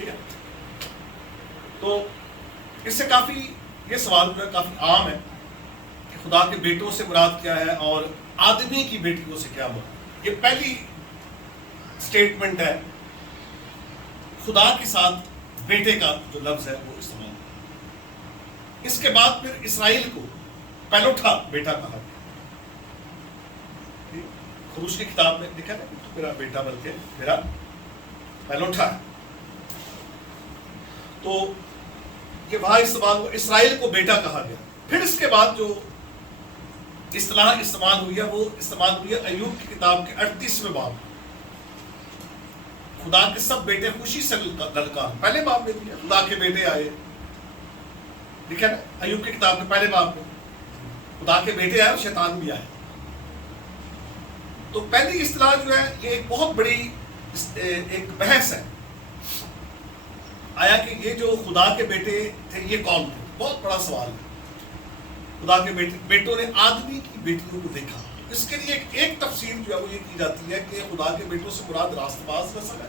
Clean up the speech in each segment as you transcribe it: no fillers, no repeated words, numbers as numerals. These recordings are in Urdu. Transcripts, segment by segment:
ٹھیک ہے. تو اس سے کافی یہ سوال جو ہے کافی عام ہے کہ خدا کے بیٹوں سے مراد کیا ہے اور آدمی کی بیٹیوں سے کیا مراد. یہ پہلی سٹیٹمنٹ ہے. خدا کے ساتھ بیٹے کا جو لفظ ہے وہ استعمال. اس کے بعد پھر اسرائیل کو پیلوٹھا بیٹا کہا گیا. خروج کی کتاب میں لکھا ہے میرا بیٹا بلکہ میرا پیلوٹھا ہے. تو یہ وہاں اسرائیل کو بیٹا کہا گیا. پھر اس کے بعد جو اصطلاح استعمال ہوئی ہے وہ استعمال ہوئی ہے ایوب کی کتاب کے 38ویں باب. خدا کے سب بیٹے خوشی سے للکار. پہلے باب میں دیا خدا کے بیٹے آئے, لکھا نا ایوب کی کتاب کے پہلے باب میں خدا کے بیٹے آئے اور شیطان بھی آئے. تو پہلی اصطلاح جو ہے یہ ایک بہت بڑی ایک بحث ہے. آیا کہ یہ جو خدا کے بیٹے تھے یہ کون تھے؟ بہت بڑا سوال ہے. خدا کے بیٹوں نے آدمی کی بیٹیوں کو دیکھا. اس کے لیے ایک تفسیر جو ہے وہ یہ کی جاتی ہے کہ خدا کے بیٹوں سے مراد راست باز نسل ہے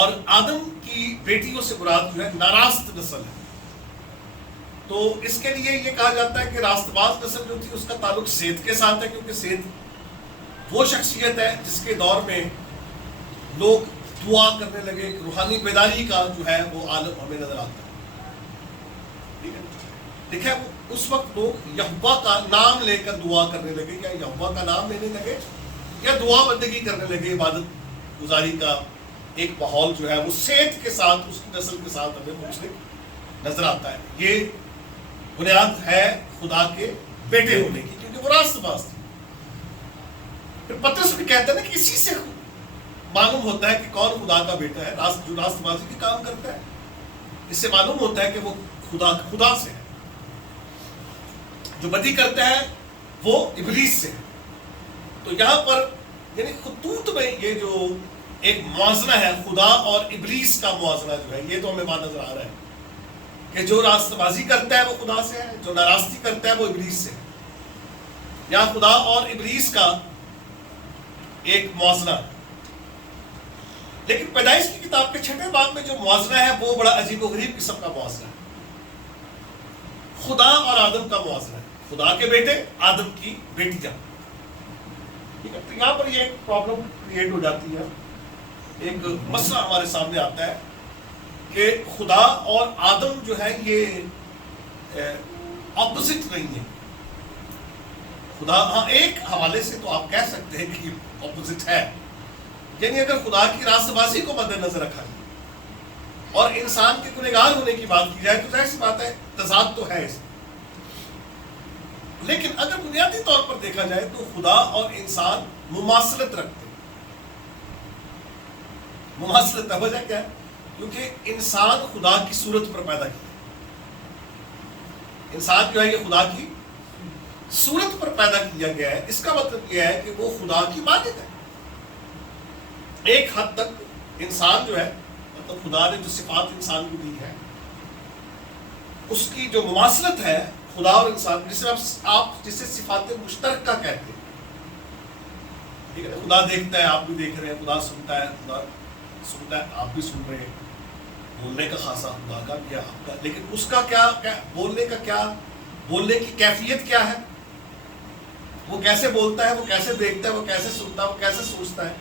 اور آدم کی بیٹیوں سے مراد جو ہے ناراست نسل ہے. تو اس کے لیے یہ کہا جاتا ہے کہ راست باز نسل جو تھی اس کا تعلق سیت کے ساتھ ہے, کیونکہ سیت وہ شخصیت ہے جس کے دور میں لوگ دعا کرنے لگے. روحانی بیداری کا جو ہے وہ عالم ہمیں نظر آتا ہے. ٹھیک ہے, دیکھیں اس وقت لوگ یہوہ کا نام لے کر دعا کرنے لگے, یا یہوہ کا نام لینے لگے, یا دعا بندگی کرنے لگے. عبادت گزاری کا ایک ماحول جو ہے وہ سیت کے ساتھ اس کی نسل کے ساتھ ہمیں منسلک نظر آتا ہے. یہ بنیاد ہے خدا کے بیٹے ہونے کی, کیونکہ وہ راست باز تھے. پھر پطرس بھی کہتا ہے نا کہ اسی سے معلوم ہوتا ہے کہ کون خدا کا بیٹا ہے, جو راست بازی کے کام کرتا ہے. اس سے معلوم ہوتا ہے کہ وہ خدا سے ہے. جو بدی کرتا ہے وہ ابلیس سے ہے. تو یہاں پر یعنی خطوط میں یہ جو ایک موازنہ ہے خدا اور ابلیس کا موازنہ جو ہے یہ تو ہمیں وہاں نظر آ رہا ہے کہ جو راست بازی کرتا ہے وہ خدا سے ہے, جو ناراستی کرتا ہے وہ ابلیس سے ہے. یہاں خدا اور ابلیس کا ایک موازنہ ہے. لیکن پیدائش کی کتاب کے 6 باب میں جو موازنہ ہے وہ بڑا عجیب و غریب قسم کا موازنہ ہے. خدا اور آدم کا موازنہ ہے. خدا کے بیٹے, آدم کی بیٹی جان. ٹھیک ہے, تو یہاں پر یہ ایک پرابلم کریٹ ہو جاتی ہے. ایک مسئلہ ہمارے سامنے آتا ہے کہ خدا اور آدم جو ہے یہ اپوزٹ نہیں ہے. خدا ہاں ایک حوالے سے تو آپ کہہ سکتے ہیں کہ یہ اپوزٹ ہے. یعنی اگر خدا کی راست بازی کو مد نظر رکھا جائے اور انسان کے گنہگار ہونے کی بات کی جائے تو ظاہر سی بات ہے تضاد تو ہے اس میں. لیکن اگر بنیادی طور پر دیکھا جائے تو خدا اور انسان مماثلت رکھتے ہیں. مماثلت کا وجہ کیا ہے؟ کیونکہ انسان خدا کی صورت پر پیدا کیا. انسان جو ہے یہ خدا کی صورت پر پیدا کیا گیا ہے. اس کا مطلب یہ ہے کہ وہ خدا کی مانند ہے. ایک حد تک انسان جو ہے مطلب خدا نے جو صفات انسان کو دی ہے اس کی جو مماثلت ہے خدا اور انسان, جسے صفات مشترکہ کہتے ہیں. ٹھیک ہے, خدا دیکھتا ہے آپ بھی دیکھ رہے ہیں, خدا سنتا ہے آپ بھی سن رہے ہیں. بولنے کا خاصا خدا کا بھی ہے آپ کا, لیکن اس کا کیا بولنے کی کیفیت کیا ہے؟ وہ کیسے بولتا ہے, وہ کیسے دیکھتا ہے, وہ کیسے سنتا ہے, وہ کیسے سوچتا ہے.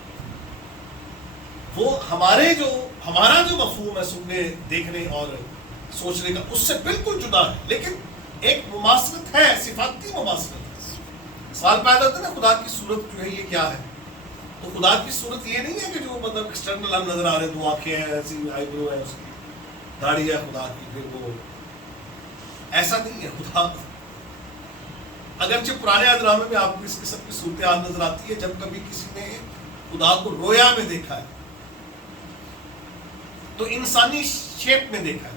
وہ ہمارا جو مفہوم ہے سننے, دیکھنے اور سوچنے کا اس سے بالکل جدا ہے. لیکن ایک مماثلت ہے, صفاتی مماثلت. سوال پیدا ہوتا ہے نا خدا کی صورت جو ہے یہ کیا ہے؟ تو خدا کی صورت یہ نہیں ہے کہ جو مطلب ایکسٹرنل ہم نظر آ رہے ہیں, 2 آنکھیں ہیں, ایسی آئی برو ہے, اس کی داڑھی ہے خدا کی, پھر وہ ایسا نہیں ہے. خدا اگرچہ پرانے ادرامے میں آپ کو اس قسم کی صورتحال نظر آتی ہے جب کبھی کسی نے خدا کو رویا میں دیکھا ہے تو انسانی شیپ میں دیکھا ہے.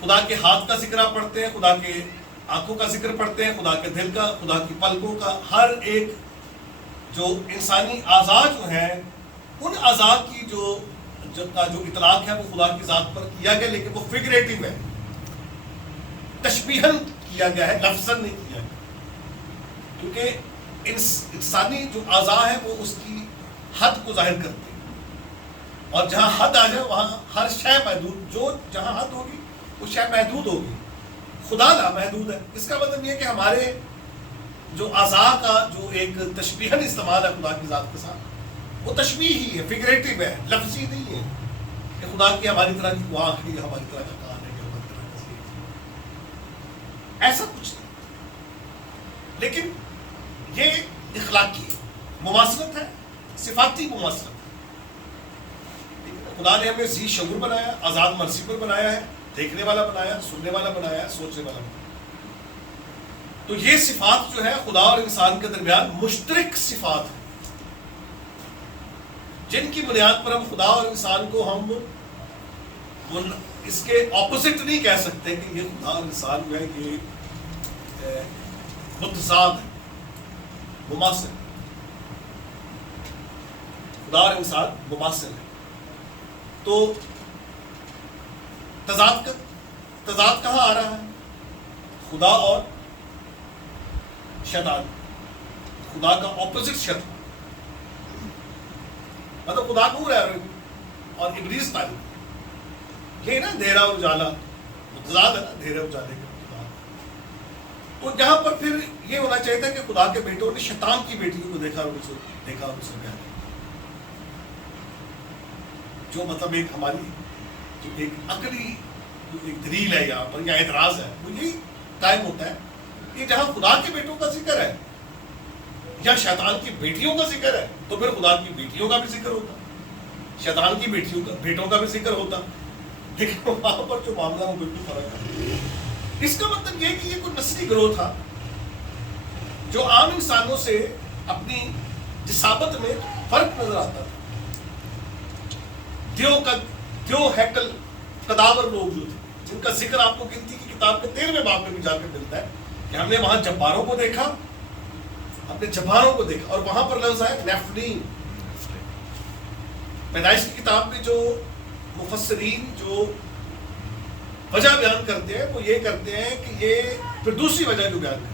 خدا کے ہاتھ کا ذکر آپ پڑھتے ہیں, خدا کے آنکھوں کا ذکر پڑھتے ہیں, خدا کے دل کا, خدا کی پلکوں کا. ہر ایک جو انسانی اعضاء جو ہیں ان اعضاء کی جو اطلاق ہے وہ خدا کی ذات پر کیا گیا, لیکن وہ فگریٹو ہے, تشبیہاً کیا گیا ہے, لفظاً نہیں کیا گیا. کیونکہ انسانی جو اعضاء ہیں وہ اس کی حد کو ظاہر کرتے ہیں، اور جہاں حد آ جائے وہاں ہر شے محدود، جو جہاں حد ہوگی وہ شے محدود ہوگی، خدا لا محدود ہے۔ اس کا مطلب یہ ہے کہ ہمارے جو اعضاء کا جو ایک تشبیہاً استعمال ہے خدا کی ذات کے ساتھ، وہ تشبیہ ہی ہے، فگریٹو ہے، لفظی نہیں ہے کہ خدا کی ہماری طرح کی وہ آنکھ ہے، ہماری طرح کا کان ہے، ہماری طرح کا ذہن ہے، ایسا کچھ نہیں۔ لیکن یہ اخلاقی ہے، مماثلت ہے، صفاتی مماثلت ہے۔ خدا نے ہمیں ذی شعور بنایا، آزاد مرضی پر بنایا ہے، دیکھنے والا بنایا، سننے والا بنایا، سوچنے والا بنایا۔ تو یہ صفات جو ہے خدا اور انسان کے درمیان مشترک صفات ہیں، جن کی بنیاد پر ہم خدا اور انسان کو ہم اس کے اپوزٹ نہیں کہہ سکتے کہ یہ خدا اور انسان جو ہے یہ متضاد ہے، مماثل۔ خدا اور انسان مماثل ہے۔ تو تضاد کہاں آ رہا ہے؟ خدا اور شیطان، خدا کا اپوزٹ شیطان، مطلب خدا نور ہے اور ابلیس تاریک۔ یہ نا اندھیرا اور اجالا متضاد ہے نا، اندھیرے اور اجالے کا متضاد۔ تو جہاں پر پھر یہ ہونا چاہیے تھا کہ خدا کے بیٹوں نے شیطان کی بیٹیوں کو دیکھا اور اسے پیار کیا، جو مطلب ایک ہماری جو ایک عقلی جو ایک دلیل ہے یہاں پر یا اعتراض ہے، وہ یہی قائم ہوتا ہے کہ جہاں خدا کے بیٹوں کا ذکر ہے یا شیطان کی بیٹیوں کا ذکر ہے تو پھر خدا کی بیٹیوں کا بھی ذکر ہوتا، شیطان کی بیٹوں کا بھی ذکر ہوتا، لیکن وہاں پر جو معاملہ وہ بالکل فرق ہے۔ اس کا مطلب یہ کہ یہ کوئی نسلی گروہ تھا جو عام انسانوں سے اپنی جسابت میں فرق نظر آتا تھا۔ دیو ہیکل قداور لوگ جو تھے، جن کا ذکر آپ کو گنتی کی کتاب کے 13ویں باب میں بھی جا کے ملتا ہے کہ ہم نے وہاں جباروں کو دیکھا، اپنے جباروں کو دیکھا، اور وہاں پر لفظ ہے نیفلیم۔ پیدائش کی کتاب میں جو مفسرین جو وجہ بیان کرتے ہیں وہ یہ کرتے ہیں کہ یہ پھر دوسری وجہ جو بیان ہے،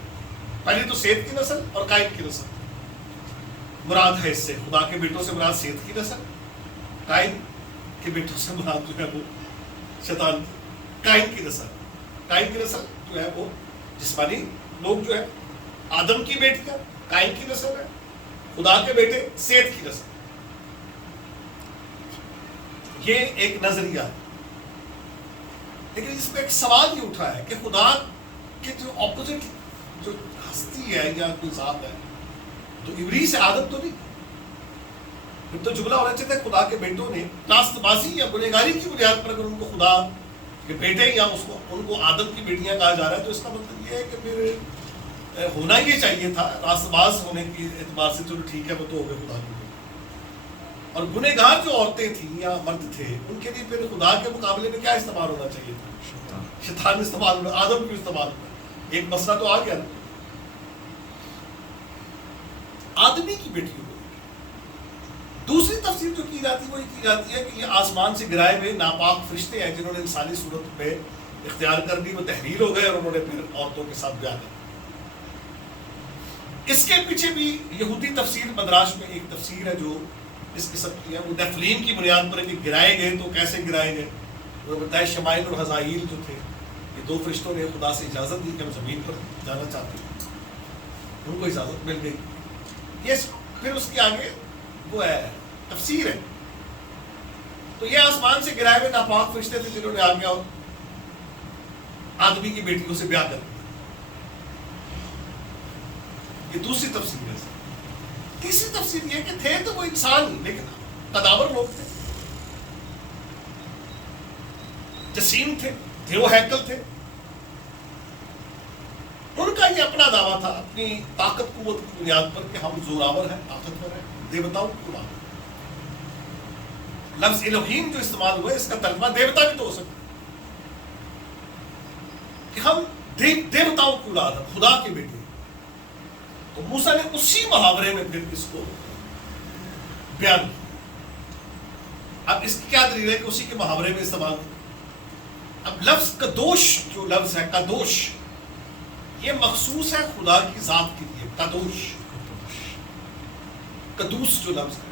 پہلی تو سیت کی نسل اور قائم کی نسل مراد ہے، اس سے خدا کے بیٹوں سے مراد سیت کی نسل، قائم کے بیٹوں سے مراد جو ہے وہ شیطان قائم کی نسل۔ قائم کی نسل جو ہے وہ جسمانی لوگ جو ہے، آدم کی بیٹیاں قائم کی نسل ہے، خدا کے بیٹے سیت کی نسل۔ یہ ایک نظریہ ہے، لیکن اس میں ایک سوال یہ اٹھا ہے کہ خدا کے جو اپوزٹ جو ہستی ہے یا کوئی ذات ہے تو ابلیس آدم تو نہیں، پھر تو جملہ ہونا چاہتا ہے خدا کے بیٹوں نے راست بازی یا گنہگاری کی بنیاد پر اگر ان کو خدا کے بیٹے یا ان کو آدم کی بیٹیاں کہا جا رہا ہے تو اس کا مطلب یہ ہے کہ پھر ہونا یہ چاہیے تھا راست باز ہونے کی اعتبار سے، چلو ٹھیک ہے وہ تو ہو گئے خدا کے بیٹے، اور گنہگار جو عورتیں تھیں یا مرد تھے ان کے لیے پھر خدا کے مقابلے میں کیا استعمال ہونا چاہیے تھا؟ شیطان استعمال ہونا، آدم کیوں استعمال ہونا؟ ایک مسئلہ تو آ گیا نا۔ آدمی کی بیٹیوں کو دوسری تفسیر جو کی جاتی ہے وہ یہ کی جاتی ہے کہ یہ آسمان سے گرائے ہوئے ناپاک فرشتے ہیں جنہوں نے انسانی صورت پہ اختیار کر دی، وہ تحریر ہو گئے اور انہوں نے پھر عورتوں کے ساتھ بیاہ کر۔ اس کے پیچھے بھی یہودی تفسیر مدراش میں ایک تفسیر ہے جو اس قسم کی ہے، وہ نیفلیم کی بنیاد پر کہ گرائے گئے تو کیسے گرائے گئے۔ انہوں نے بتایا شمائل اور حزائیل جو تھے، یہ دو فرشتوں نے خدا سے اجازت دی کہ ہم زمین پر جانا چاہتے ہیں، ان کو اجازت مل گئی۔ یہ پھر اس کی آگے وہ ہے تفسیر ہے۔ تو یہ آسمان سے گرائے ہوئے ناپاک فرشتے تھے جنہوں نے آگے اور آدمی کی بیٹیوں سے بیاہ کر دیا۔ یہ دوسری تفسیر ہے۔ تیسری تفسیر یہ کہ تھے تو وہ انسان ہی لیکن قداور لوگ تھے، جسیم تھے، دیو ہیکل تھے۔ ان کا یہ اپنا دعویٰ تھا اپنی طاقت قوت کی بنیاد پر کہ ہم زوراور ہیں، طاقتور ہیں، دیوتاؤں کو مانتے ہیں۔ لفظ الوہیم جو استعمال ہوا ہے اس کا ترجمہ دیوتا بھی تو ہو سکتا کہ ہم دیوتاؤں کی اولاد ہیں، خدا کے بیٹے۔ تو موسیٰ نے اسی محاورے میں پھر اس کو بیان کیا۔ اب اس کی کیا دلیل ہے کہ اسی کے محاورے میں استعمال کیا؟ اب لفظ قدوش جو لفظ ہے قدوش، یہ مخصوص ہے خدا کی ذات کے لیے۔ قدوش قدوس جو لفظ ہے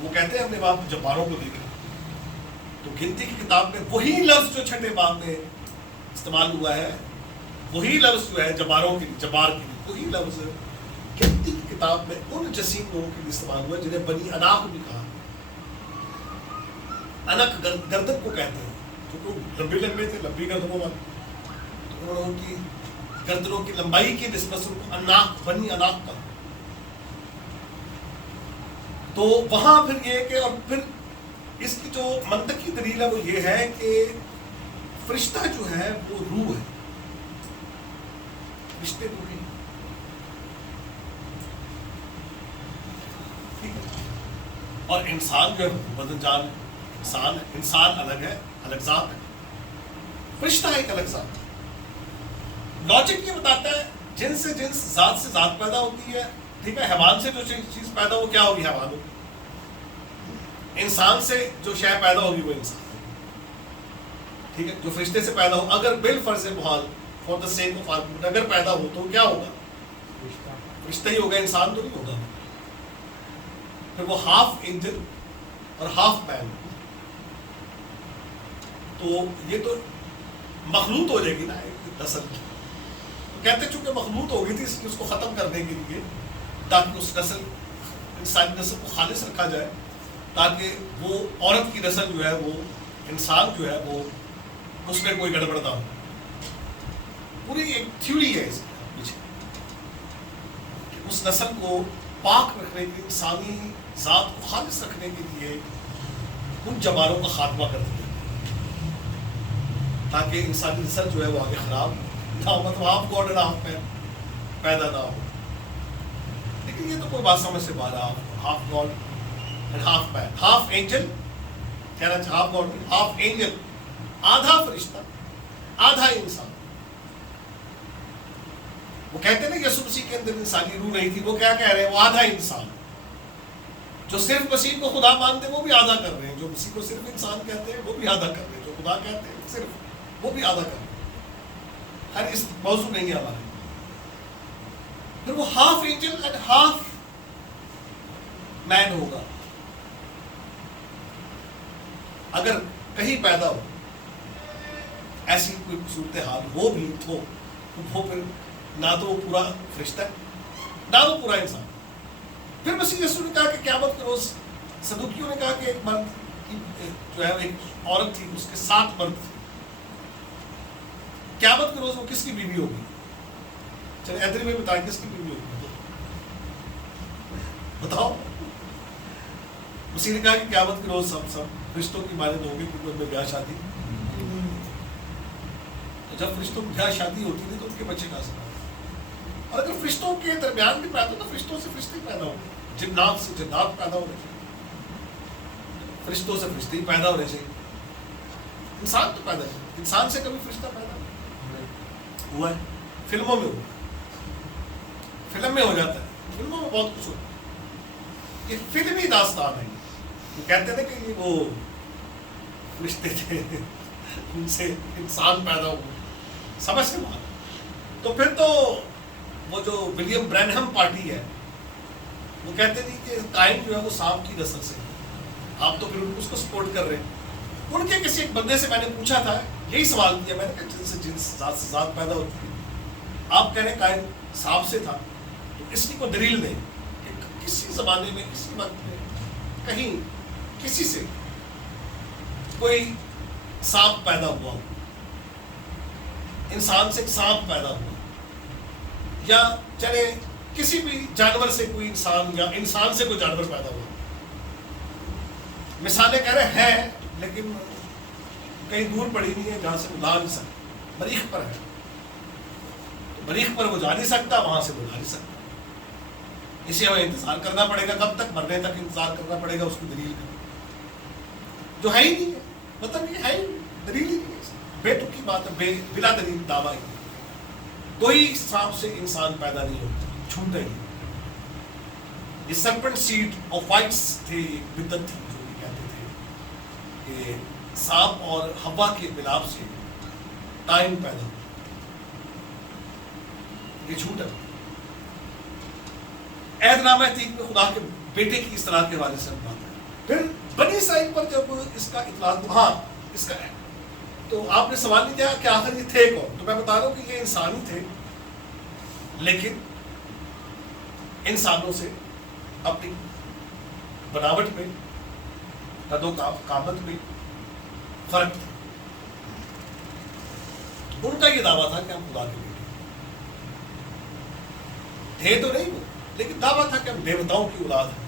وہ کہتے ہیں ہم نے وہاں جباروں کو دیکھا، تو گنتی کی کتاب میں وہی لفظ جو چھٹے باب میں استعمال ہوا ہے، وہی لفظ جو ہے جباروں کے لیے، جبار کے لیے، وہی لفظ گنتی کی کتاب میں ان جسیم لوگوں کے لیے استعمال ہوا جنہیں بنی اناق بھی کہا۔ انک گردن کو کہتے ہیں، کیونکہ لمبے لمبے تھے، لمبی گردنوں والے، تو انہوں نے ان کی گردنوں کی لمبائی کی نسبت سے ان کو اناق، بنی اناق کہا۔ تو وہاں پھر یہ کہ، اور پھر اس کی جو منطقی دلیل ہے وہ یہ ہے کہ فرشتہ جو ہے وہ روح ہے، فرشتے روح ہیں، ٹھیک ہے، اور انسان جو ہے بدن جان انسان ہے، انسان الگ ہے، الگ ذات ہے، فرشتہ ایک الگ ذات ہے۔ لاجک یہ بتاتا ہے جن سے جنس، ذات سے ذات پیدا ہوتی ہے، ٹھیک ہے، حیوان سے جو چیز پیدا ہو کیا ہوگی، حیوان ہوگی، انسان سے جو شے پیدا ہوگی وہ انسان ہوگی، ٹھیک ہے، جو فرشتے سے پیدا ہو، اگر بالفرض محال for the sake of argument اگر پیدا ہو تو کیا ہوگا، فرشتہ ہی ہوگا، انسان تو نہیں ہوگا، پھر وہ ہاف اینجل اور ہاف مین، تو یہ تو مخلوط ہو جائے گی نا ایک نسل کی، کہتے چونکہ مخلوط ہو گئی تھی اس لیے اس کو ختم کرنے کے لیے، تاکہ اس نسل، انسانی نسل کو خالص رکھا جائے، تاکہ وہ عورت کی نسل جو ہے وہ انسان جو ہے وہ اس میں کوئی گڑبڑ نہ ہو۔ پوری ایک تھیوری ہے اس کے پیچھے کہ اس نسل کو پاک رکھنے کے، انسانی ذات کو خالص رکھنے کے لیے ان جباروں کا خاتمہ کر دیا تاکہ انسانی نسل جو ہے وہ آگے خراب نہ ہو، مطلب ہاف گاڈ اینڈ ہاف مین پیدا نہ ہو۔ لیکن یہ تو کوئی بات سمجھ سے باہر، half god and half man, half angel کہنا چاہیے، ہاف گاڈ ہاف اینجل، آدھا فرشتہ آدھا انسان۔ وہ کہتے ہیں نا یسوع مسیح کے اندر انسانی روح نہیں تھی، وہ کیا کہہ رہے ہیں، وہ آدھا انسان۔ جو صرف مسیح کو خدا مانتے ہیں وہ بھی آدھا کر رہے ہیں، جو مسیح کو صرف انسان کہتے ہیں وہ بھی آدھا کر رہے ہیں، جو خدا کہتے ہیں صرف وہ بھی آدھا کر رہے ہیں۔ ہر اس موضوع نہیں ہے ہمارے۔ پھر وہ ہاف اینجل اینڈ ہاف مین ہوگا۔ اگر کہیں پیدا ہو ایسی کوئی صورتحال ہو بھی تو وہ پھر نہ تو وہ پورا فرشتہ ہے نہ وہ پورا انسان۔ پھر مسیح یسوع نے کہا کہ قیامت کے روز، صدوقیوں نے کہا کہ ایک مرد کی جو ہے ایک عورت تھی، اس کے 7 مرد تھے، قیامت کے روز وہ کس کی بیوی ہوگی؟ چلے ادری میں بتائیں کس کی بیوی ہوگی، بتاؤ۔ مسیح نے کہا کہ قیامت کے روز ہم سب فرشتوں کی مانند ہوں گے کیونکہ ان میں بیاہ شادی، تو جب فرشتوں کی بیاہ شادی ہوتی تھی تو ان کے بچے کہاں سے؟ اور اگر فرشتوں کے درمیان بھی پیدا ہو تو فرشتوں سے فرشتے پیدا ہو، جنات سے جنات پیدا ہونے چاہیے، فرشتوں سے فرشتے ہی پیدا ہونے چاہیے۔ انسان تو پیدا ہے، انسان سے کبھی فرشتہ پیدا ہوا ہے؟ فلموں میں ہوا، فلم میں ہو جاتا ہے، فلموں میں بہت کچھ ہوتا ہے، یہ فلمی داستان ہے۔ وہ کہتے تھے کہ وہ فرشتے تھے، ان سے انسان پیدا ہوا، سمجھ سے مانا۔ تو پھر تو وہ جو ولیم برینہم پارٹی ہے وہ کہتے تھے کہ قائم جو ہے وہ سانپ کی نسل سے، آپ تو پھر اس کو سپورٹ کر رہے ہیں۔ ان کے کسی ایک بندے سے میں نے پوچھا تھا، یہی سوال کیا میں نے کہ جن سے جنس، ذات سے ذات پیدا ہوتی ہے، آپ کہہ رہے ہیں قائم سانپ سے تھا، تو اس کی کوئی دلیل نہیں کہ کسی زمانے میں، کسی وقت میں، کہیں کسی سے کوئی سانپ پیدا ہوا ہو، انسان سے ایک سانپ پیدا ہوا، یا چلے کسی بھی جانور سے کوئی انسان، یا انسان سے کوئی جانور پیدا ہوا۔ مثالیں کہہ رہے ہیں لیکن کہیں دور پڑی نہیں ہے جہاں سے وہ لا نہیں سکتا، مریخ پر ہے، تو مریخ پر وہ جا نہیں سکتا، وہاں سے وہ لا نہیں سکتا، اسے ہمیں انتظار کرنا پڑے گا، کب تک؟ مرنے تک انتظار کرنا پڑے گا اس کی دلیل کا، جو ہے ہی نہیں ہے، مطلب یہ ہے ہی دلیل ہی نہیں ہے، بے تکی بات ہے، بلا دلیل دعویٰ ہی، کوئی سانپ سے انسان پیدا نہیں ہوتا، چھوٹا ہی۔ یہ سرپنٹ سیڈ آف وائٹس تھے، بدعت تھی جو یہ کہتے تھے کہ سانپ اور ہوا کے ملاپ سے ٹائم پیدا ہو، یہ جھوٹ ہے۔ عہد نامہ عتیق میں خدا کے بیٹے کی اس طرح کے حوالے سے بات ہے، پھر بنی اسرائیل پر جب اس کا اطلاق ہوا، اس کا تو آپ نے سوال نہیں کیا کہ آخر یہ تھے کون؟ تو میں بتا رہا ہوں کہ یہ انسان ہی تھے، لیکن انسانوں سے اپنی بناوٹ میں، قد و قامت میں فرق تھا. ان کا یہ دعویٰ تھا کہ ہم خدا کے بیٹے تھے تو نہیں وہ، لیکن دعویٰ تھا کہ ہم دیوتاؤں کی اولاد ہیں.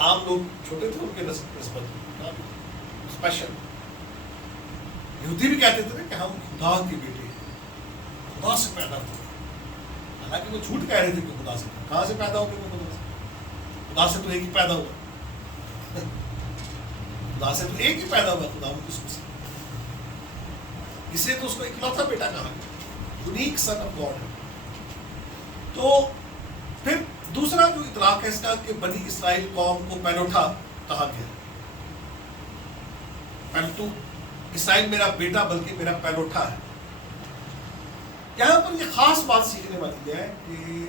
عام لوگ چھوٹے تھے ان کے نسبت اسپیشل. یہودی بھی کہتے تھے کہ ہم خدا کے بیٹے ہیں، خدا سے پیدا ہوئے. حالانکہ وہ جھوٹ کہہ رہے تھے کہ خدا سے. کہاں سے پیدا ہو گئے وہ؟ خدا سے تو ایک ہی پیدا ہوا، خدا سے تو ایک ہی پیدا ہوا، خدا یسوع سے. اسے تو اس کو اکلوتا بیٹا کہا گیا، یونیک سن آف گاڈ ہے. تو پھر دوسرا جو اطلاق ہے اس کا کہ بنی اسرائیل قوم کو پیلوٹا کہا گیا. پیلٹو، اسرائیل میرا بیٹا بلکہ میرا پیلوٹا ہے. یہاں پر یہ خاص بات سیکھنے والی ہے کہ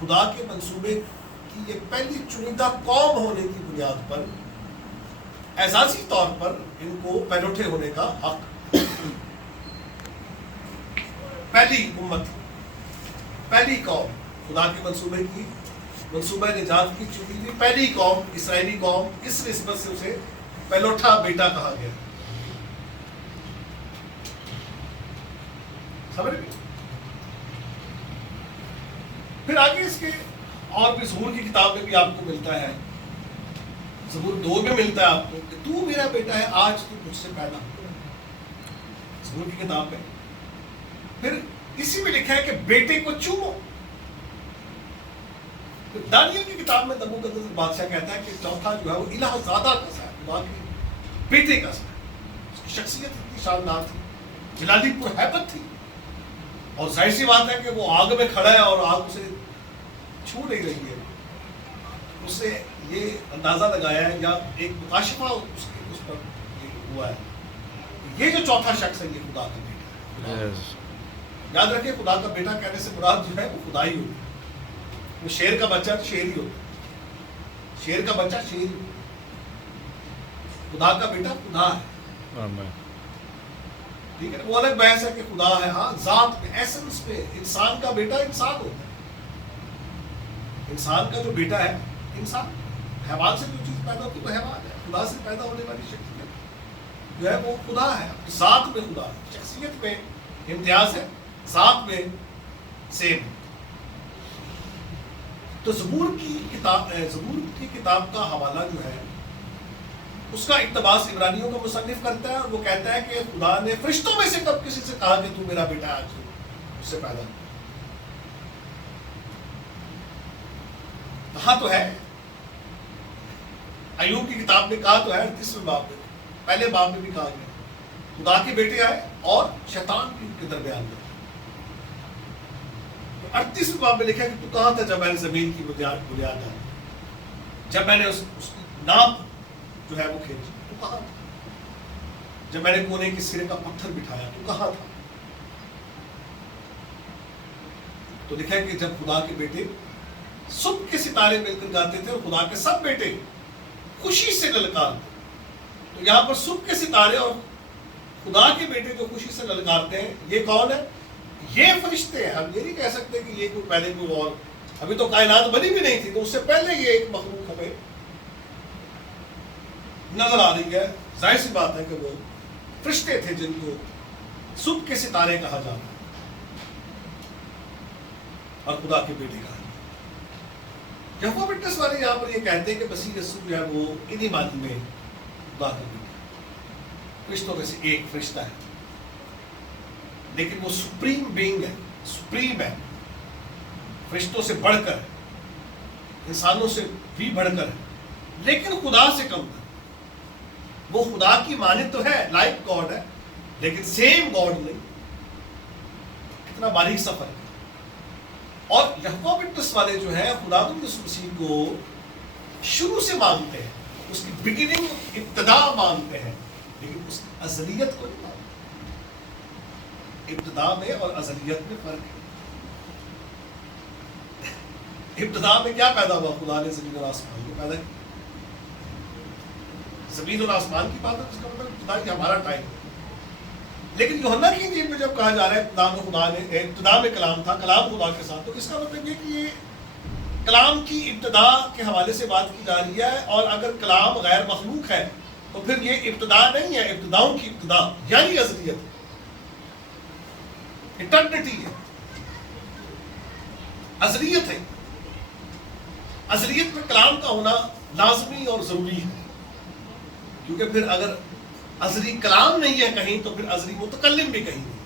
خدا کے منصوبے کی یہ پہلی چنیدہ قوم ہونے کی بنیاد پر اعزازی طور پر ان کو پیلوٹے ہونے کا حق. پہلی امت، پہلی قوم، خدا کے منصوبے کی، منصوبہ نجات کی چنی ہوئی پہلی قوم، اسرائیلی قوم، اس نسبت سے اسے پیلوٹا بیٹا کہا گیا. سمجھ گئے؟ پھر آگے اس کے اور بھی زبور کی کتاب میں بھی آپ کو ملتا ہے، زبور 2 میں ملتا ہے آپ کو کہ تو میرا بیٹا ہے، آج تو مجھ سے پیدا ہوا. زبور کی کتاب میں پھر اسی میں لکھا ہے کہ بیٹے کو چومو. دانیل کی کتاب میں نبوکدنصر بادشاہ کہتا ہے کہ چوتھا جو ہے وہ الہ زادہ کا سا ہے، خدا کے بیٹے کا سا ہے. اس کی شخصیت اتنی شاندار تھی، جلالی پر ہیبت تھی، اور ظاہر سی بات ہے کہ وہ آگ میں کھڑا ہے اور آگ اسے چھو نہیں رہی ہے. اس سے یہ اندازہ لگایا ہے یا ایک مکاشفہ اس پر یہ ہوا ہے، یہ جو چوتھا شخص ہے یہ خدا کا بیٹا ہے. یاد رکھیں خدا کا بیٹا کہنے سے مراد جو ہے وہ خدا ہی ہوتا ہے. وہ شیر کا بچہ شیر ہی ہوتا ہے، شیر کا بچہ شیر ہی ہوتا ہے. خدا کا بیٹا خدا ہے. ٹھیک ہے، وہ الگ بحث ہے کہ خدا ہے. ہاں ذات میں، ایسنس میں انسان کا بیٹا انسان ہوتا ہے. انسان کا جو بیٹا ہے انسان، حیوان سے جو چیز پیدا ہوتی ہے وہ حیوان ہے. خدا سے پیدا ہونے والی شخصیت جو ہے وہ خدا ہے. ذات میں خدا ہے، شخصیت میں امتیاز ہے، ذات میں سیم ہے. تو زبور کی کتاب کا حوالہ جو ہے اس کا اقتباس عبرانیوں کا مصنف کرتا ہے، اور وہ کہتا ہے کہ خدا نے فرشتوں میں سے کب کسی سے کہا کہ تو میرا بیٹا ہے، آج اس سے پیدا. کہا تو ہے، ایوب کی کتاب میں کہا تو ہے، 38ویں باب میں، پہلے باب میں بھی کہا گیا خدا کے بیٹے آئے اور شیطان بھی ان کے درمیان میں. 38ویں باب میں لکھا ہے کہ تو کہاں تھا جب میں نے زمین کی بنیاد ڈالی، جب میں نے اس کی ناپ جو ہے وہ کھینچی، تو کہاں تھا؟ جب میں نے کونے کے سرے کا پتھر بٹھایا تو کہاں تھا؟ تو لکھا ہے کہ جب خدا کے بیٹے صبح کے ستارے مل کر گاتے تھے اور خدا کے سب بیٹے خوشی سے للکارتے. تو یہاں پر صبح کے ستارے اور خدا کے بیٹے جو خوشی سے للکارتے ہیں، یہ کون ہے؟ یہ فرشتے ہیں. ہم یہ نہیں کہہ سکتے کہ یہ کوئی پہلے کوئی اور، ابھی تو کائنات بنی بھی نہیں تھی، تو اس سے پہلے یہ ایک مخلوق ہمیں نظر آ رہی ہے. ظاہر سی بات ہے کہ وہ فرشتے تھے جن کو صبح کے ستارے کہا جاتا ہے اور خدا کے بیٹے کہا. یہوہ وٹنس والے یہاں پر یہ کہتے ہیں کہ مسیح یسوع جو ہے وہ انہی معنی میں خدا کا بیٹا ہے، فرشتوں میں سے ایک فرشتہ ہے، لیکن وہ سپریم بینگ ہے، سپریم ہے، فرشتوں سے بڑھ کر ہے، انسانوں سے بھی بڑھ کر ہے، لیکن خدا سے کم ہے. وہ خدا کی مانند تو ہے، لائک گاڈ ہے، لیکن سیم گاڈ نہیں. کتنا باریک سفر ہے. اور یہوہ وٹنس والے جو ہے خدا یسوع مسیح کو شروع سے مانتے ہیں، اس کی بگننگ، ابتدا مانتے ہیں، لیکن اس کی ازلیت کو نہیں مانتے. ابتدا میں اور ازلیت میں فرق ہے. ابتدا میں کیا پیدا ہوا؟ خدا نے زمین اور آسمان کو پیدا کیا. زمین اور آسمان کی بات ہے، اس کا مطلب ابتدا یہ ہمارا ٹائم ہے. لیکن یوحنا کی انجیل میں جب کہا جا رہا ہے ابتدا میں خدا نے، ابتدا میں کلام تھا، کلام خدا کے ساتھ، تو اس کا مطلب یہ کہ یہ کلام کی ابتدا کے حوالے سے بات کی جا رہی ہے. اور اگر کلام غیر مخلوق ہے تو پھر یہ ابتدا نہیں ہے، ابتداؤں کی ابتدا یعنی ازلیت، اٹرنٹی ہے، ازلیت ہے. ازلیت میں کلام کا ہونا لازمی اور ضروری ہے، کیونکہ پھر اگر ازلی کلام نہیں ہے کہیں تو پھر ازلی متکلم بھی کہیں نہیں.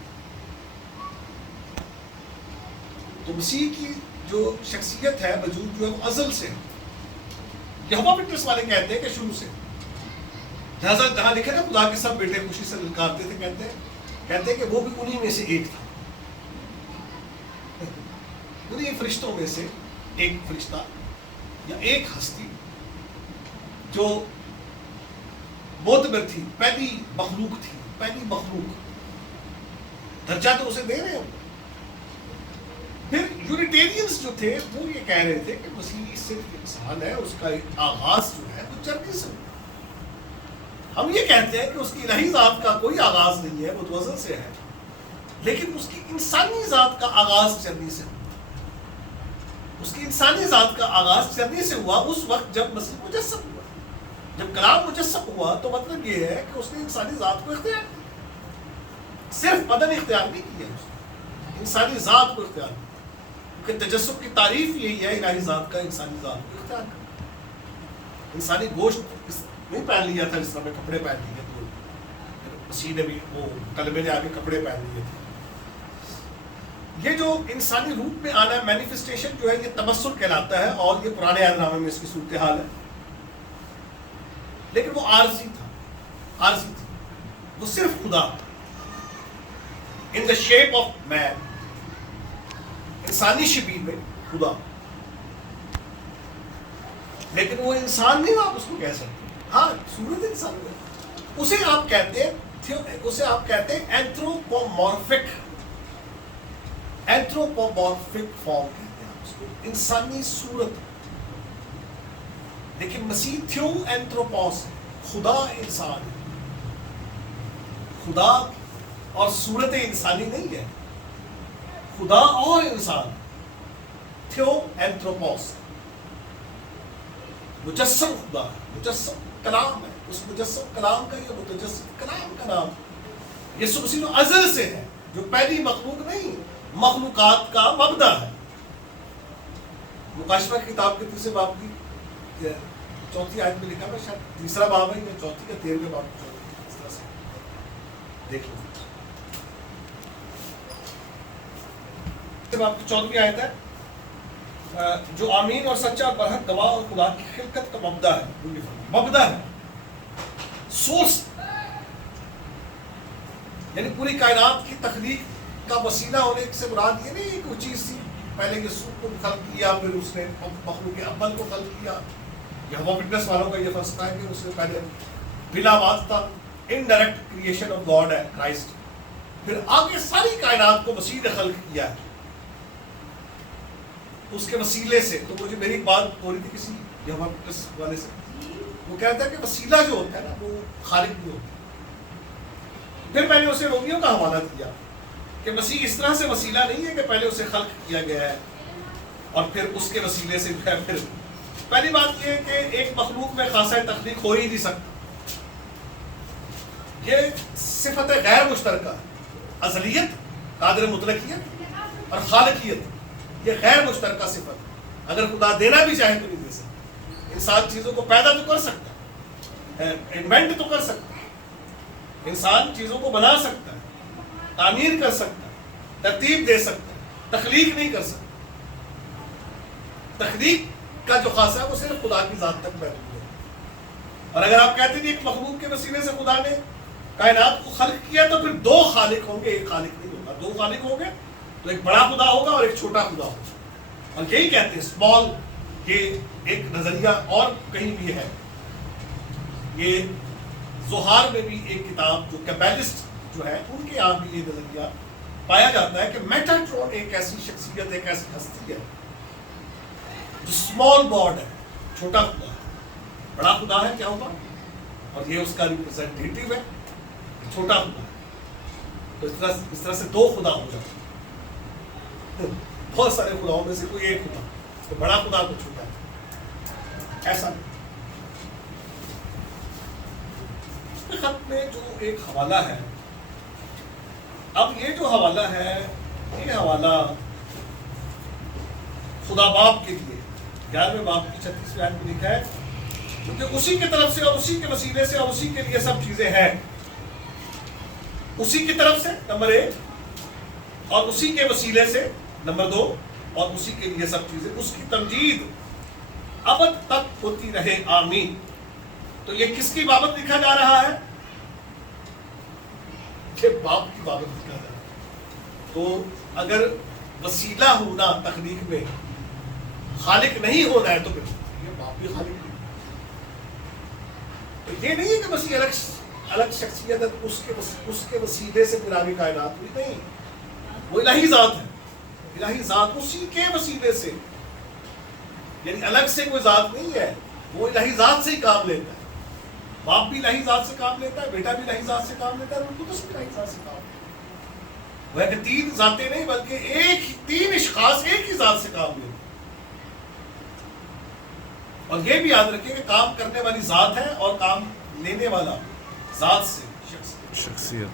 تو مسیح کی جو شخصیت ہے، وجود جو ہے وہ ازل سے ہے. یہوہ وٹنس والے کہتے ہیں کہ شروع سے، لہٰذا جہاں لکھے نا خدا کے سب بیٹے خوشی سے للکارتے تھے، کہتے ہیں کہ وہ بھی انہی میں سے ایک تھا، انہی فرشتوں میں سے ایک فرشتہ یا ایک ہستی جو معتبر تھی، پہلی مخلوق تھی، پہلی مخلوق. درجہ تو اسے دے رہے ہیں. پھر یونیٹیرینز جو تھے وہ یہ کہہ رہے تھے کہ مسیح صرف انسان ہے، اس کا آغاز جو ہے وہ چربی سے ہوا. ہم یہ کہتے ہیں کہ اس کی الہی ذات کا کوئی آغاز نہیں ہے، وہ تو ازل سے ہے، لیکن اس کی انسانی ذات کا آغاز چربی سے ہوا. اس کی انسانی ذات کا آغاز چربی سے ہوا اس وقت جب مسیح مجسم ہوا. جب کلام مجسم ہوا تو مطلب یہ ہے کہ اس نے انسانی ذات کو اختیار کیا، صرف بدن اختیار نہیں کیا، اس نے انسانی ذات کو اختیار کیا. کیونکہ تجسم کی تعریف یہی ہے الہی ذات کا انسانی ذات کو اختیار کرنا. انسانی گوشت نہیں پہن لیا تھا جس طرح میں کپڑے پہن لیے، تو مسیح نے بھی وہ کلمے نے آ کے کپڑے پہن لیے تھے. یہ جو انسانی روپ میں آنا ہے، مینیفسٹیشن جو ہے، یہ تمثل کہلاتا ہے، اور یہ پرانے عہد نامے میں اس کی صورتحال ہے. لیکن وہ عارضی تھا، عارضی تھی. وہ صرف خدا ان دا شیپ آف مین، انسانی شبیہ میں خدا. لیکن وہ انسان نہیں، آپ اس کو کہہ سکتے. ہاں صورت انسان ہے. اسے آپ کہتے ہیں اینتھروپومورفک، اینتھروپومورفک فارم کہتے ہیں اس کو، انسانی صورت. لیکن مسیح تھیو اینتھروپوس، خدا انسان، خدا اور صورت انسانی نہیں ہے، خدا اور انسان. تھیو اینتھروپوس، مجسم خدا ہے، مجسم کلام ہے. اس مجسم کلام کا یہ متجسم کلام کا نام یسوع مسیح جو ازل سے ہے، جو پہلی مخلوق نہیں، مخلوقات کا مبدا ہے. مکاشفہ کی کتاب کے 3 باب کی 4 آیت میں لکھا ہے، شاید 3 باب ہے یا 4 یا 13 باب، اس طرح سے دیکھ لو. باب کی 14 آیت ہے، جو آمین اور سچا اور برحق گواہ اور خدا کی خلقت کا مبدا ہے، مبدا ہے، سورس، یعنی پوری کائنات کی تخلیق کا وسیلہ ہونے سے مراد یہ نہیں کہ کوئی چیز تھی، پہلے یسوع کو خلق کیا، پھر اس نے مخلوق اول کو خلق کیا. یہوہ وٹنس والوں کا یہ فلسفہ ہے کہ اس نے پہلے بلا واسطہ انڈائریکٹ کریشن آف گاڈ ہے کرائسٹ، پھر آگے ساری کائنات کو مسیح نے خلق کیا ہے اس کے وسیلے سے. تو مجھے میری بات ہو رہی تھی کسی یہوہ وٹنس والے سے، وہ کہتا ہے کہ وسیلہ جو ہوتا ہے نا وہ خالق نہیں ہوتا. پھر میں نے اسے رومیوں کا حوالہ دیا کہ مسیح اس طرح سے وسیلہ نہیں ہے کہ پہلے اسے خلق کیا گیا ہے اور پھر اس کے وسیلے سے جو ہے. پھر پہلی بات یہ ہے کہ ایک مخلوق میں خاصہ تخلیق ہو ہی نہیں سکتا. یہ صفت غیر مشترکہ، ازلیت، قادر مطلقیت اور خالقیت، یہ غیر مشترکہ صفت. اگر خدا دینا بھی چاہے تو نہیں دے سکتا. انسان چیزوں کو پیدا تو کر سکتا ہے، انوینٹ تو کر سکتا ہے، انسان چیزوں کو بنا سکتا ہے، تعمیر کر سکتا ہے، ترتیب دے سکتا ہے، تخلیق نہیں کر سکتا. تخلیق کا جو خاصہ ہے وہ صرف خدا کی ذات تک محدود ہے. اور اگر آپ کہتے ہیں کہ ایک مخلوق کے وسیلے سے خدا نے کائنات کو خلق کیا تو پھر 2 خالق ہوں گے، ایک خالق نہیں ہوگا. 2 خالق ہوں گے تو ایک بڑا خدا ہوگا اور ایک چھوٹا خدا ہوگا. اور یہی کہتے ہیں اسمال، یہ ایک نظریہ اور کہیں بھی ہے. یہ زہار میں بھی ایک کتاب جو کیبلسٹ جو ہے ان کے یہاں بھی یہ نظریہ پایا جاتا ہے کہ میٹاٹرون ایک ایسی شخصیت، ایک ایسی ہستی ہے جو اسمال گاڈ ہے، چھوٹا خدا ہے. بڑا خدا ہے کیا ہوگا؟ اور یہ اس کا ریپرزینٹیٹیو ہے، چھوٹا خدا ہے. تو اس طرح سے دو خدا ہو جاتے ہیں. بہت سارے خداؤں میں سے کوئی ایک خدا، تو بڑا خدا تو چھوٹا ہے، ایسا نہیں. خط میں جو ایک حوالہ ہے، اب یہ جو حوالہ ہے یہ حوالہ خدا باپ کے لیے 11ویں باب کی 36ویں آیت میں لکھا ہے، کیونکہ اسی کی طرف سے اور اسی کے وسیلے سے اور اسی کے لیے سب چیزیں ہیں. اسی کی طرف سے نمبر 1، اور اسی کے وسیلے سے نمبر 2، اور اسی کے لیے سب چیزیں، اس کی تمجید ابد تک ہوتی رہے، آمین. تو یہ کس کی بابت لکھا جا رہا ہے؟ یہ باپ کی بابت لکھا جا رہا ہے. تو اگر وسیلہ ہونا تخلیق میں خالق نہیں ہونا ہے تو پھر یہ باپ بھی خالق نہیں. تو یہ نہیں ہے کہ بس یہ الگ شخصیت ہے، اس کے وسیلے سے پھر آگے کائنات ہوئی، نہیں. وہ الہی ذات ہے، الہی ذات اسی کے وسیلے سے، یعنی الگ سے کوئی ذات نہیں ہے، وہ الہی ذات سے ہی کام لیتا ہے. باپ بھی الہی ذات سے کام لیتا ہے، بیٹا بھی الہی ذات سے کام لیتا ہے، اور قدس بھی الہی ذات سے کام لیتا ہے. وہ ہے کہ 3 ذاتیں نہیں بلکہ 3 اشخاص ایک ہی ذات سے کام لیتے ہیں. اور یہ بھی یاد رکھیں کہ کام کرنے والی ذات ہے اور کام لینے والا ذات سے شخصیت.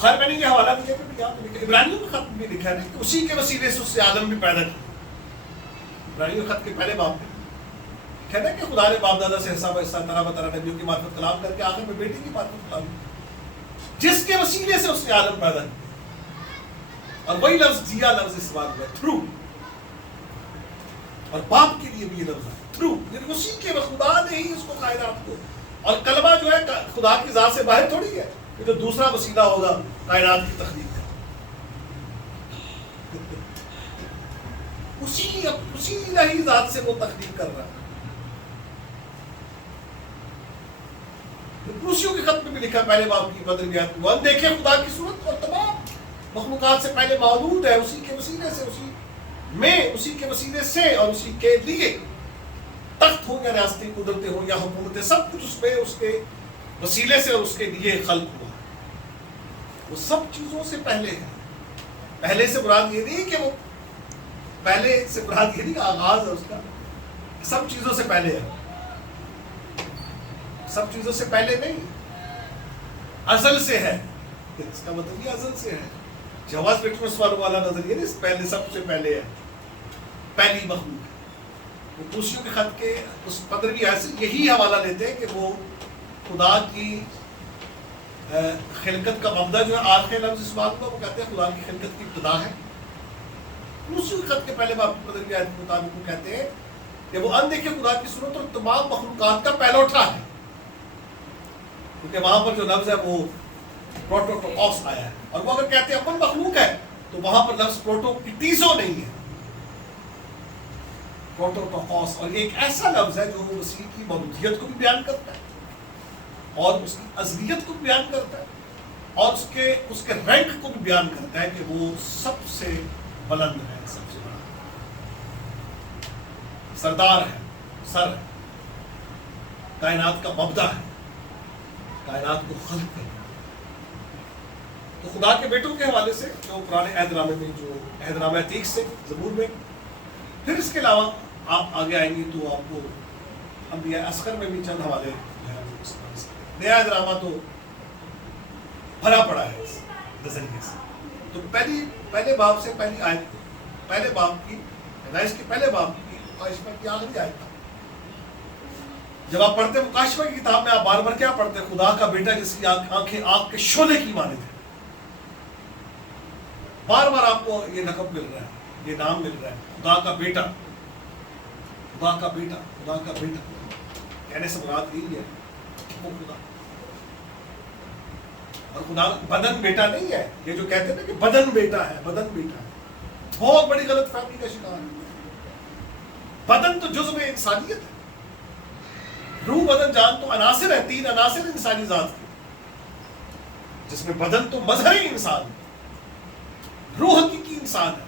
خیر میں نے یہ حوالہ دیا کہ عبرانیوں کے خط بھی لکھا ہے کہ اسی کے وسیلے سے اس سے عالم بھی پیدا کیا. عبرانیوں کے خط کے پہلے باب میں کہتا ہے کہ خدا نے باپ دادا سے حساب حصہ طرح بطرح نبیوں کی معرفت کلام کر کے آخر میں بیٹی کی معرفت کلام جس کے وسیلے سے اس نے عالم پیدا کیا. اور وہی لفظ دیا لفظ استعمال ہوا تھرو، اور باپ کے لیے بھی یہ لفظ ہے تھرو، یعنی اسی کے خدا نے ہی اس کو کائنات کو. اور کلمہ جو ہے خدا کی ذات سے باہر تھوڑی ہے، یہ جو دوسرا وسیلہ ہوگا کائنات کی تخلیق کا. اسی الہی ذات سے وہ تخلیق کر رہا ہے. روسیوں کے خط میں بھی لکھا پہلے باب کی 15 وہ دیکھے خدا کی صورت اور تمام مخلوقات سے پہلے موجود ہے، اسی کے وسیلے سے، اسی کے وسیلے سے اور اسی کے لیے تخت ہو یا ریاستیں، قدرتیں ہو یا حکومتیں، سب کچھ اس میں اس کے وسیلے سے اور اس کے لیے خلق ہوا. وہ سب چیزوں سے پہلے ہے. پہلے سے مراد یہ نہیں کہ وہ پہلے سے مراد یہ نہیں کہ آغاز ہے اس کا، سب چیزوں سے پہلے ہے. سب چیزوں سے پہلے نہیں، ازل سے ہے. اس کا مطلب یہ ازل سے ہے. جواز بیٹھ میں سوال والا نظر یہ نہیں پہلے سب سے پہلے ہے، پہلی مخلوق. کوسیوں کے خط کے اس 15ویں آیت سے یہی حوالہ لیتے ہیں کہ وہ خدا کی خلقت کا مبدا جو ہے، آخر لفظ اس بات کو وہ کہتے ہیں خدا کی خلقت کی ابتدا ہے. کوسیوں کے خط کے پہلے باب کی 15ویں آیت کے مطابق وہ کہتے ہیں کہ وہ اندیکھے خدا کی صورت اور تمام مخلوقات کا پہلا اٹھا ہے. کیونکہ وہاں پر جو لفظ ہے وہ پروٹوٹوکوس آیا ہے، اور وہ اگر کہتے ہیں اپن مخلوق ہے تو وہاں پر لفظ پروٹوکٹیزو نہیں ہے، پروٹوٹوکوس. اور یہ ایک ایسا لفظ ہے جو مسیح کی موجودیت کو بھی بیان کرتا ہے اور اس کی ازلیت کو بھی بیان کرتا ہے اور اس کے رینک کو بھی بیان کرتا ہے کہ وہ سب سے بلند ہے، سب سے بڑا سردار ہے، سر ہے، کائنات کا مبدا ہے، کائنات کو خلق کرنا. تو خدا کے بیٹوں کے حوالے سے جو پرانے عہد نامے میں، جو عہد نامہ عتیق سے زبور میں، پھر اس کے علاوہ آپ آگے آئیں گے تو آپ کو انبیاء اصغر میں بھی چند حوالے نیا عہد نامہ تو بھرا پڑا ہے اس نظریے سے. تو پہلے باب سے پہلی آیت، پہلے باب کی پیدائش کے پہلے باب کی مکاشفہ کی آخری آیت تھا. جب آپ پڑھتے مکاشفہ کی کتاب میں آپ بار بار کیا پڑھتے ہیں؟ خدا کا بیٹا جس کی آنکھیں آگ کے شعلے کی مانند ہیں. بار بار آپ کو یہ لقب مل رہا ہے، یہ نام مل رہا ہے، خدا کا بیٹا، خدا کا بیٹا، خدا کا بیٹا. کہنے سے مراد یہی ہے وہ خدا. اور خدا بدن بیٹا نہیں ہے. یہ جو کہتے ہیں نا کہ بدن بیٹا ہے، بدن بیٹا ہے، بہت بڑی غلط فہمی کا شکار ہے. بدن تو جزو انسانیت ہے. روح بدن جان تو عناصر ہے، 3 عناصر انسانی ذات کے، جس میں بدن تو مظہری انسان ہے، روح حقیقی انسان ہے.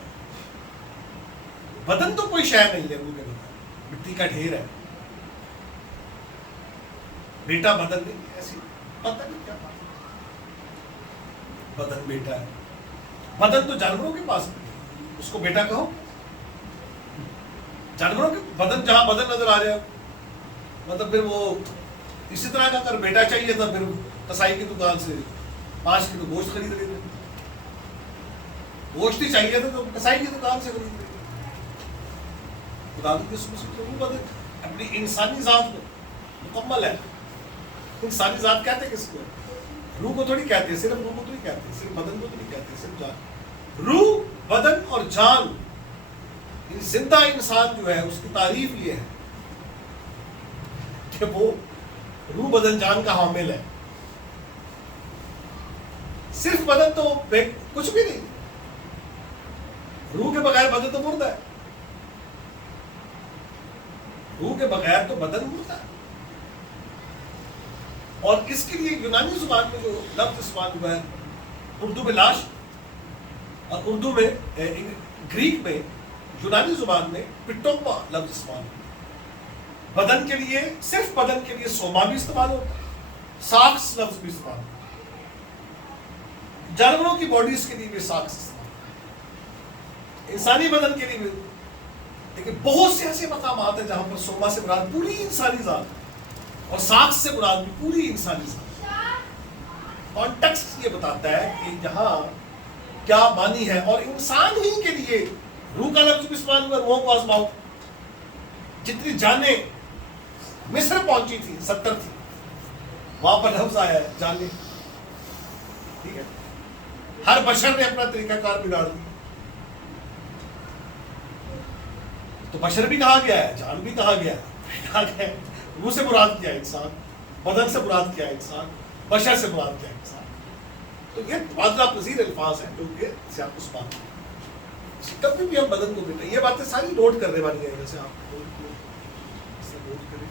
بدن تو کوئی شے نہیں ہے، روح کے بدن مٹی کا ڈھیر ہے. بیٹا بدن نہیں ہے، ایسی پتہ نہیں کیا بات ہے، بدن بیٹا ہے، بدن تو جانوروں کے پاس ہے، اس کو بیٹا کہو، جانوروں کے بدن جہاں بدن نظر آ جائے مطلب پھر وہ اسی طرح کا اگر بیٹا چاہیے تھا پھر کسائی کی دکان سے 5 کلو گوشت خرید لیتے، گوشت ہی چاہیے تھا تو کسائی کی دکان سے خرید لیتے۔ خدا کی قسم سے روح بدن اپنی انسانی ذات میں مکمل ہے۔ انسانی ذات کہتے کس کو؟ روح کو تھوڑی کہتے ہیں، صرف روح کو تو نہیں کہتے، صرف بدن کو تو نہیں کہتے، صرف جان۔ روح، بدن اور جان، زندہ انسان جو ہے اس کی تعریف یہ ہے کہ وہ روح بدن جان کا حامل ہے۔ صرف بدن تو کچھ بھی نہیں، روح کے بغیر بدن تو مردہ ہے، روح کے بغیر تو بدن مردہ ہے۔ اور اس کے لیے یونانی زبان میں جو لفظ استعمال ہوا ہے، اردو میں لاش اور اردو میں گریک میں یونانی زبان میں پٹوما لفظ استعمال ہوتا ہے۔ بدن کے لیے، صرف بدن کے لیے سوما بھی استعمال ہوتا ہے، ساکس لفظ بھی استعمال ہوتا ہے، جانوروں کی باڈیز کے لیے بھی ساکس استعمال ہوتا ہے، انسانی بدن کے لیے بھی۔ لیکن بہت سے ایسے مقامات ہیں جہاں پر سوما سے مراد پوری انسانی ذات ہے اور ساکس سے مراد بھی پوری انسانی ذات۔ کانٹیکسٹ یہ بتاتا ہے کہ جہاں کیا معنی ہے، اور انسان ہی کے لیے روح کا لفظ بھی استعمال ہوا، روح کو آزماؤ۔ جتنی جانیں مصر پہنچی تھی 70 تھی، وہاں پر لفظ آیا ہے جانیں، ٹھیک ہے۔ ہر بشر نے اپنا طریقہ کار بگاڑ دیا، تو بشر بھی کہا گیا ہے، جان بھی کہا گیا ہے، روح سے مراد کیا ہے انسان، بدن سے مراد کیا ہے انسان، بشر سے مراد کیا ہے انسان۔ تو یہ تبادلہ پذیر الفاظ ہیں جو کہ سیاق اس بات میں کبھی بھی ہم بدن کو بیٹھے، یہ باتیں ساری نوٹ کرنے والی ہیں، جیسے آپ نوٹ کریں۔